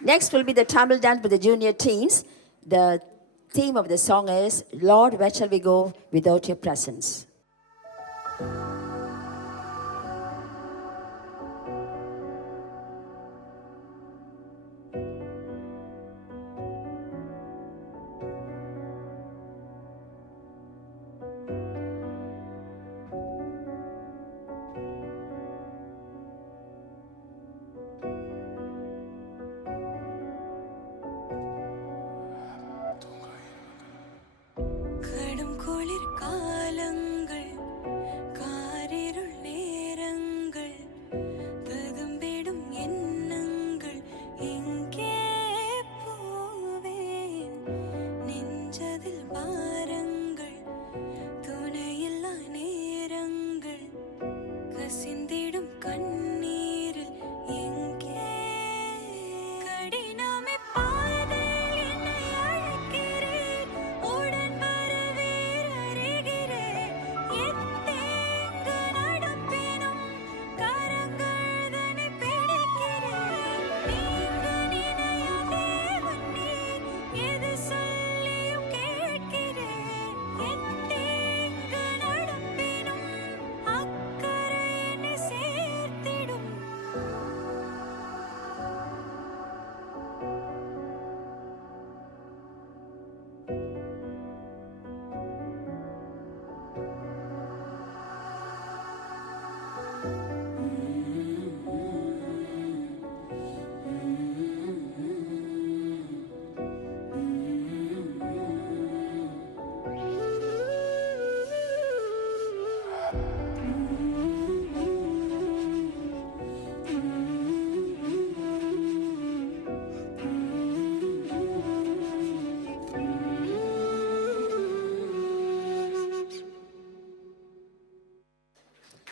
Next will be the Tamil dance with the junior teens. The theme of the song is, Lord, where shall we go without your presence? கடும் குளிர் காலங்கள் காரிருள் நேரங்கள் ததும்பிடும் எண்ணங்கள் எங்கே போவேன் நெஞ்சதில் பாரங்கள் துணையில்லா நேரங்கள் கசிந்திடும் கண்ணீரில் எங்கே கடினமே பாதையில் என்னை அழைக்கிறேன் உடன் வரவீர் அறிகிறேன் எத்தேங்கு நடப்பினும் கரங்கள் தன்னை பிடிக்கிறேன் நீங்க நினையா தேவன் நீர் எது சொல்லியும் கேட்கிறேன் எத்தேங்கு நடப்பினும் அக்கறை என்னை சேர்த்திடும்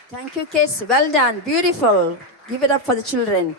Thank you, kids. Well done. Beautiful. Give it up for the children.